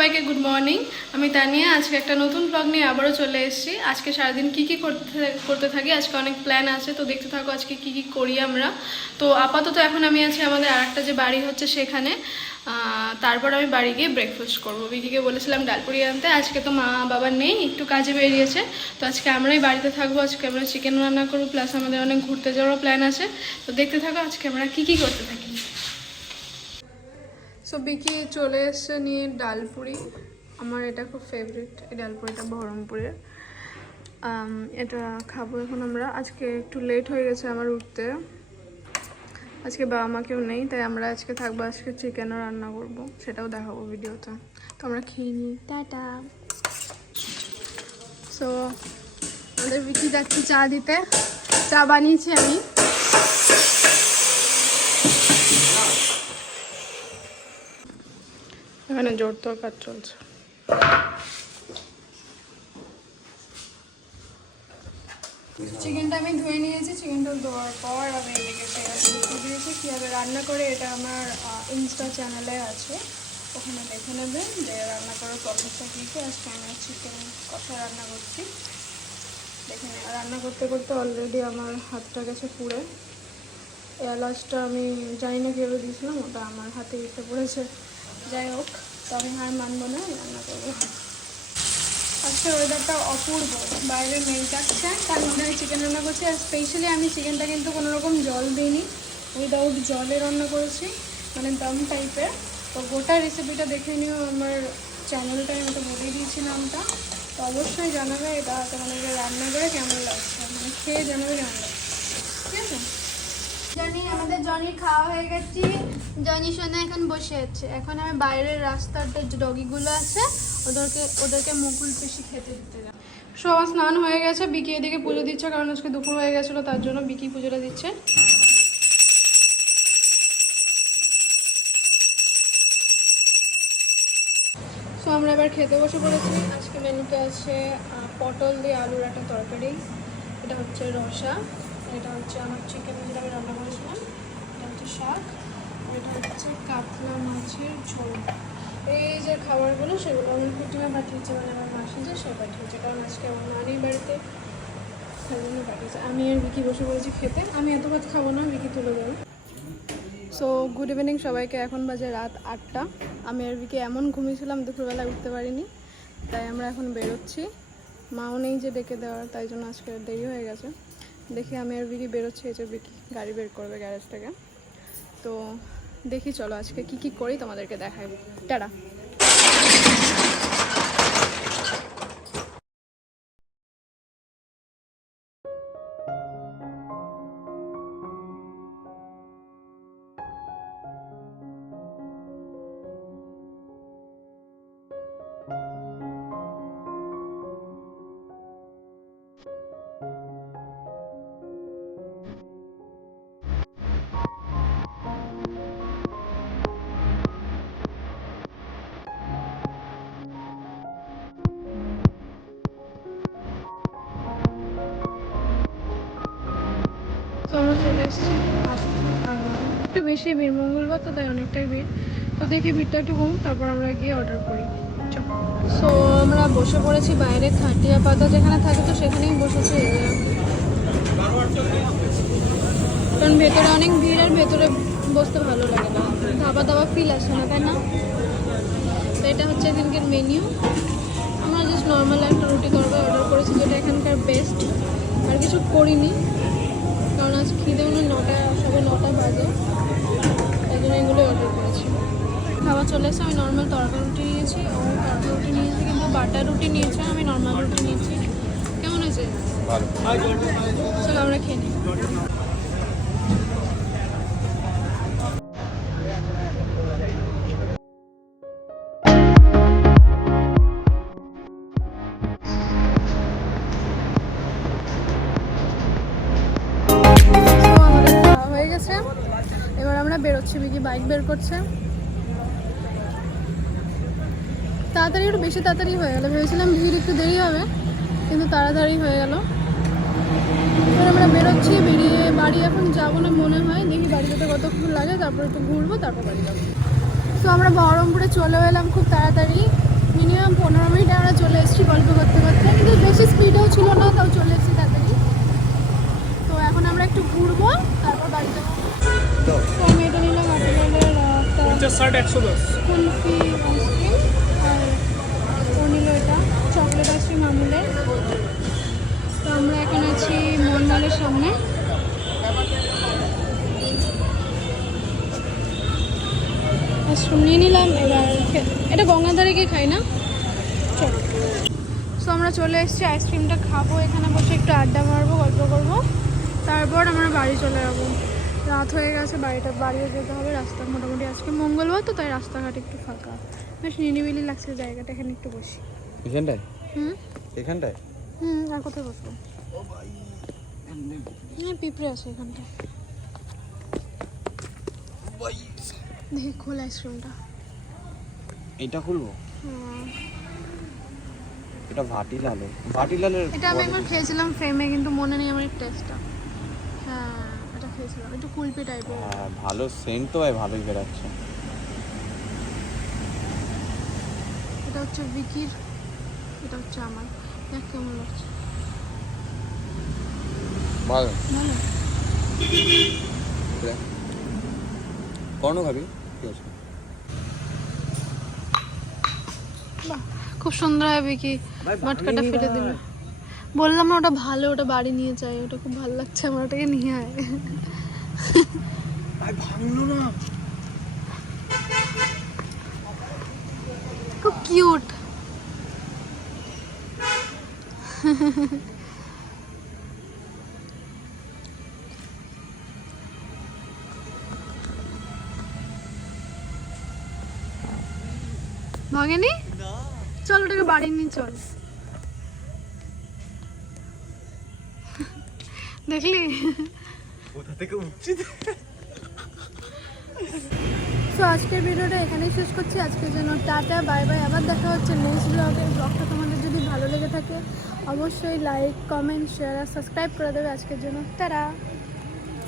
সবাইকে good morning. আমি তানিয়া। আজকে একটা নতুন ব্লগ নিয়ে আবারও চলে এসেছি। আজকে সারাদিন কি কি করতে থাকি, আজকে অনেক প্ল্যান আছে, তো দেখতে থাকো আজকে কি কি করি আমরা। তো আপাতত এখন আমি আছি আমাদের আরেকটা যে বাড়ি হচ্ছে সেখানে। তারপর আমি বাড়ি গিয়ে ব্রেকফাস্ট করবো। বিকিকে বলেছিলাম ডালপুরি আনতে, আজকে তো মা বাবা নেই, একটু কাজে বেরিয়েছে, তো আজকে আমরাই বাড়িতে থাকবো। আজকে আমরা চিকেন রান্না করবো, প্লাস আমাদের অনেক ঘুরতে যাওয়ারও প্ল্যান আছে। তো দেখতে থাকো আজকে আমরা কি কি করতে থাকি। সো বিকি চলে এসছে নিয়ে ডালপুরি। আমার এটা খুব ফেভারিট, এই ডালপুরিটা বহরমপুরের। এটা খাবো এখন আমরা। আজকে একটু লেট হয়ে গেছে আমার উঠতে, আজকে বাবা মা কেউ নেই, তাই আমরা আজকে থাকবো। আজকে চিকেনও রান্না করবো, সেটাও দেখাবো ভিডিওতে। তো আমরা খেয়ে নিই, টাটা। সো আমাদের বিকি যাচ্ছি চা দিতে, চা বানিয়েছি আমি। এখানে জোর তোর কাজ চলছে। চিকেনটা আমি ধুয়ে নিয়েছি, চিকেনটা ধোয়ার পর আমি এদিকে দিয়েছি কীভাবে রান্না করে, এটা আমার ইনস্টা চ্যানেলে আছে, ওখানে দেখে নেবেন যে রান্না করার প্রসেসটা কী কী। আজকে আমি চিকেন কষা রান্না করছি। দেখে রান্না করতে করতে অলরেডি আমার হাতটা গেছে পুড়ে। এলাচটা আমি জানি না কীভাবে দিয়েছিলাম, ওটা আমার হাতে এসে পড়েছে। যাই হোক, তো আমি হার মানবো না, রান্না করবো। আজকে ওয়েদারটা অপূর্ব, বাইরে মেঘ যাচ্ছে, তার মধ্যে আমি চিকেন রান্না করছি। আর স্পেশালি আমি চিকেনটা কিন্তু কোনোরকম জল দিইনি, উইদাউট জলে রান্না করেছি, মানে দম টাইপের। তো গোটা রেসিপিটা দেখে নিও আমার চ্যানেলটায়, আমি তো বলেই দিয়েছি নামটা। তো অবশ্যই জানাবে এটা তোমাদেরকে রান্না করে কেমন লাগছে, মানে খেয়ে জানাবে কেমন লাগছে, ঠিক আছে। জানি আমাদের জনির খাওয়া হয়ে গেছে, জনি সোনা এখন বসে আছে। এখন আমি বাইরের রাস্তাতে যে ডগিগুলো আছে ওদেরকে মুকুল পিসি খেতে দিতে যাব। সবার স্নান হয়ে গেছে, বিকি এদিকে পুজো দিচ্ছে, কারণ আজকে দুপুর হয়ে গেছিলো, তার জন্য বিকি পুজোটা দিচ্ছে। সো আমরা এবার খেতে বসে পড়েছি। আজকে মেনুতে আছে পটল দিয়ে আলুর একটা তরকারি, এটা হচ্ছে রসা, এটা হচ্ছে আমার চিকেন যেটা আমি রান্না করেছিলাম, এটা হচ্ছে শাক, এটা হচ্ছে কাতলা মাছের ঝোল। এই যে খাবারগুলো সেগুলো আমার কুটিমা পাঠিয়েছে, মানে আমার মাসি যে সে পাঠিয়েছে, কারণ আজকে আমার মা নেই বাড়িতে, তাই জন্য পাঠিয়েছে। আমি আর বিকি বসে পড়েছি খেতে। আমি এত ভাত খাবো না, বিকি তুলে দেবো। সো গুড ইভিনিং সবাইকে। এখন বাজে রাত 8টা। আমি আর বিকি এমন ঘুমিয়েছিলাম, দুপুরবেলায় উঠতে পারিনি, তাই আমরা এখন বেরোচ্ছি। মাও নেই যে ডেকে দেওয়ার, তাই জন্য আজকে দেরি হয়ে গেছে। দেখি আমি আর বিকি বেরোচ্ছি, এই যে বিকি গাড়ি বের করবে গ্যারেজ থেকে। তো দেখি, চলো আজকে কি কি করি তোমাদেরকে দেখাই। টাটা। তো আমরা চলে এসেছি, একটু বেশি ভিড়, মঙ্গলবার তো তাই অনেকটাই ভিড়। তো দেখি ভিড়টা একটু কম, তারপর আমরা গিয়ে অর্ডার করি। সো আমরা বসে পড়েছি বাইরে, খাটিয়া পাতা যেখানে থাকে তো সেখানেই বসেছি, কারণ ভেতরে অনেক ভিড় আর ভেতরে বসতে ভালো লাগে না, ধাবা ধাবা ফিল আসে না, তাই না। তো এটা হচ্ছে এখানকার মেনিউ। আমরা জাস্ট নর্মাল একটা রুটি তরকারি অর্ডার করেছি, যেটা এখানকার বেস্ট। আর কিছু করিনি, কারণ আজ খিদেও না, 9টা সবে 9টা বাজে, তাই জন্য এগুলোই অর্ডার করেছি। খাবার চলে এসে আমি নর্মাল তরকারি রুটি নিয়েছি, ও তরকারি রুটি নিয়েছি, কিন্তু বাটার রুটি নিয়েছে, আমি নর্মাল রুটি নিয়েছি। কেমন হয়েছে? চলো আমরা খেয়ে নিই। এবার আমরা বেরোচ্ছি, বিকি বাইক বের করছে। তাড়াতাড়ি, একটু বেশি তাড়াতাড়ি হয়ে গেল, ভেবেছিলাম ভিড় একটু দেরি হবে, কিন্তু তাড়াতাড়ি হয়ে গেল। এবার আমরা বেরোচ্ছি, বেরিয়ে বাড়ি এখন যাবো না মনে হয়, দেখি বাড়ি যেতে কতক্ষণ লাগে, তারপর একটু ঘুরবো, তারপর বাড়ি যাবো। তো আমরা বহরমপুরে চলে এলাম খুব তাড়াতাড়ি। ছিল না, তাও চলে এসেছি তাড়াতাড়ি। তো এখন আমরা একটু ঘুরবো, তারপর বাড়ি যাবো। তো আমি এটা নিলাম আটেলের একটা 50-60-110 কুলফি আইসক্রিম, আর ও নিল এটা চকলেট আইসক্রিম আমুলের। তো আমরা এখন আছি মনমালের সামনে। আইসক্রিম নিয়ে নিলাম, এবার এটা গঙ্গাধারে গিয়ে খাই না, চল। সো আমরা চলে এসেছি, আইসক্রিমটা খাবো, এখানে বসে একটু আড্ডা মারবো, গল্প করবো, তারপর আমরা বাড়ি চলে যাবো। রাত হয়ে গেছে, বাড়িও যেতে হবে। রাস্তা মোটামুটি আজকে মঙ্গলবার তো, তাই রাস্তাঘাট একটু ফাঁকা, বেশ নিরিবিলি লাগছে জায়গাটা। এখানে একটু বসি। এখানটায় হুম এখানটায় আর কোথায় বসবো? হ্যাঁ, পিঁপড়ে আছে এখানটায়। দেখি খোল আইসক্রিমটা। এটা খুলবো? হুম। এটা ভাটিলালের এটা আমি একবার খেয়েছিলাম ফ্রেমে, কিন্তু মনে নেই আমার টেস্টটা। হ্যাঁ, এটা খেয়েছিলাম, একটু কুলপি টাইপের। হ্যাঁ, ভালো সেন্ট তো ভাই, ভালোই বেরাচ্ছে। এটা হচ্ছে ভিকির, এটা হচ্ছে আমার। দেখ কেমন লাগছে। ভালো। ভালো। কর্ণ খাবি? ঠিক আছে। বাহ, খুব সুন্দর হয় ভিকি। ভাই, মটকাটা ফেলে দিল। বললাম না ওটা ভালো, ওটা বাড়ি নিয়ে যাই, ওটা খুব ভালো লাগছে আমার, ওটাকে নিয়ে আয়। ভাই ভাঙলো না। খুব কিউট। ভাঙেনি? চল ওটাকে বাড়ি নিয়ে চল। দেখলি? কোথা থেকে উঠছি? তো আজকের ভিডিওটা এখানেই শেষ করছি। আজকের জন্য টাটা, বাই বাই। আবার দেখা হচ্ছে নেক্সট ব্লগে। ব্লগটা তোমাদের যদি ভালো লেগে থাকে অবশ্যই লাইক, কমেন্ট, শেয়ার আর সাবস্ক্রাইব করে দেবে। আজকের জন্য টাটা।